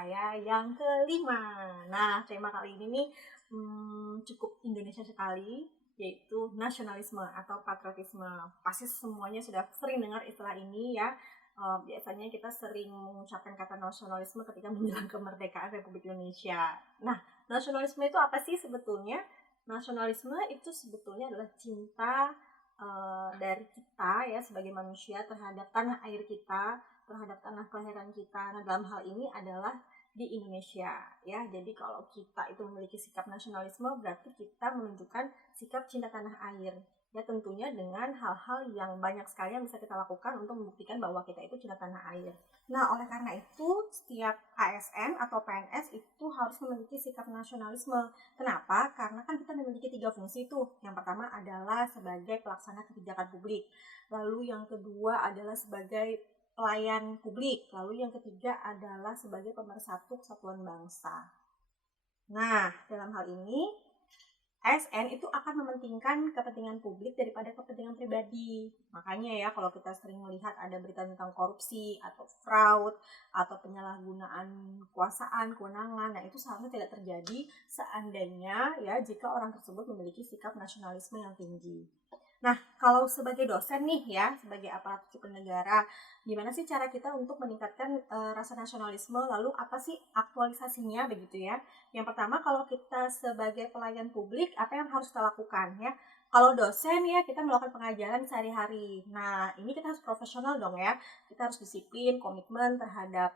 saya yang kelima. Nah, tema kali ini nih cukup Indonesia sekali, yaitu nasionalisme atau patriotisme. Pasti semuanya sudah sering dengar istilah ini ya. Biasanya kita sering mengucapkan kata nasionalisme ketika menjelang kemerdekaan Republik Indonesia. Nah, nasionalisme itu apa sih sebetulnya? Nasionalisme itu sebetulnya adalah cinta dari kita ya sebagai manusia terhadap tanah air kita, terhadap tanah kelahiran kita. Nah, dalam hal ini adalah di Indonesia ya. Jadi kalau kita itu memiliki sikap nasionalisme berarti kita menunjukkan sikap cinta tanah air. Ya tentunya dengan hal-hal yang banyak sekali yang bisa kita lakukan untuk membuktikan bahwa kita itu cinta tanah air. Nah, oleh karena itu setiap ASN atau PNS itu harus memiliki sikap nasionalisme. Kenapa? Karena kan kita memiliki 3 fungsi tuh. Yang pertama adalah sebagai pelaksana kebijakan publik. Lalu yang kedua adalah sebagai pelayan publik. Lalu yang ketiga adalah sebagai pemersatu kesatuan bangsa. Nah, dalam hal ini ASN itu akan mementingkan kepentingan publik daripada kepentingan pribadi. Makanya ya kalau kita sering melihat ada berita tentang korupsi atau fraud atau penyalahgunaan kekuasaan, kewenangan, nah itu seharusnya tidak terjadi seandainya ya jika orang tersebut memiliki sikap nasionalisme yang tinggi. Nah, kalau sebagai dosen nih ya, sebagai aparatur sipil negara, gimana sih cara kita untuk meningkatkan rasa nasionalisme? Lalu apa sih aktualisasinya begitu ya? Yang pertama, kalau kita sebagai pelayan publik, apa yang harus kita lakukan ya? Kalau dosen ya, kita melakukan pengajaran sehari-hari. Nah, ini kita harus profesional dong ya. Kita harus disiplin, komitmen terhadap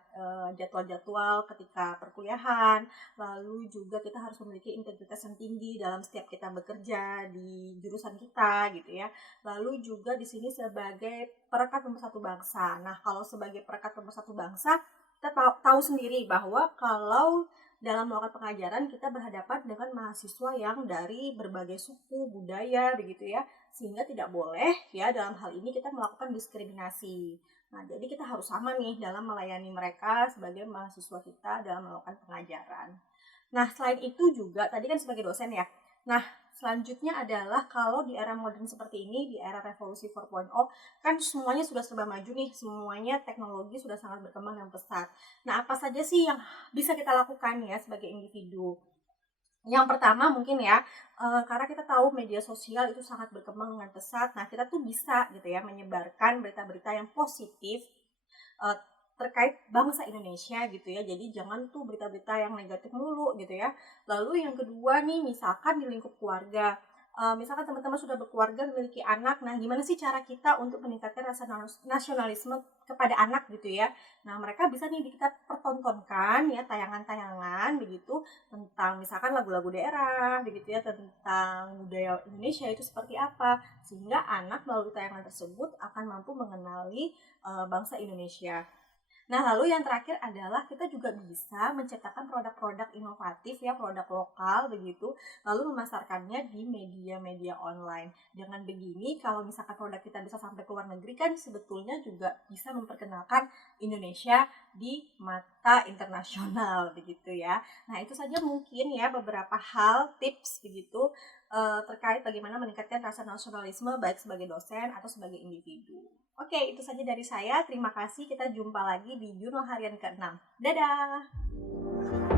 jadwal-jadwal ketika perkuliahan. Lalu juga kita harus memiliki integritas yang tinggi dalam setiap kita bekerja di jurusan kita gitu ya. Lalu juga di sini sebagai perekat pemersatu bangsa. Nah, kalau sebagai perekat pemersatu bangsa, kita tahu sendiri bahwa kalau dalam melakukan pengajaran kita berhadapan dengan mahasiswa yang dari berbagai suku, budaya begitu ya, sehingga tidak boleh ya dalam hal ini kita melakukan diskriminasi. Nah, jadi kita harus sama nih dalam melayani mereka sebagai mahasiswa kita dalam melakukan pengajaran. Nah, selain itu juga tadi kan sebagai dosen ya. Nah, selanjutnya adalah kalau di era modern seperti ini, di era revolusi 4.0, kan semuanya sudah serba maju nih, semuanya teknologi sudah sangat berkembang dan pesat. Nah, apa saja sih yang bisa kita lakukan ya sebagai individu? Yang pertama mungkin ya, karena kita tahu media sosial itu sangat berkembang dengan pesat, nah kita tuh bisa gitu ya menyebarkan berita-berita yang positif terkait bangsa Indonesia gitu ya. Jadi jangan tuh berita-berita yang negatif mulu gitu ya. Lalu yang kedua nih, misalkan di lingkup keluarga, misalkan teman-teman sudah berkeluarga memiliki anak, nah gimana sih cara kita untuk meningkatkan rasa nasionalisme kepada anak gitu ya. Nah mereka bisa nih kita pertontonkan ya tayangan-tayangan begitu tentang misalkan lagu-lagu daerah begitu ya, tentang budaya Indonesia itu seperti apa, sehingga anak melalui tayangan tersebut akan mampu mengenali bangsa Indonesia. Nah, lalu yang terakhir adalah kita juga bisa menciptakan produk-produk inovatif ya, produk lokal begitu, lalu memasarkannya di media-media online. Dengan begini, kalau misalkan produk kita bisa sampai ke luar negeri kan sebetulnya juga bisa memperkenalkan Indonesia di mata internasional begitu ya. Nah, itu saja mungkin ya beberapa hal tips begitu terkait bagaimana meningkatkan rasa nasionalisme baik sebagai dosen atau sebagai individu. Oke, itu saja dari saya. Terima kasih. Kita jumpa lagi di jurnal harian ke-6. Dadah!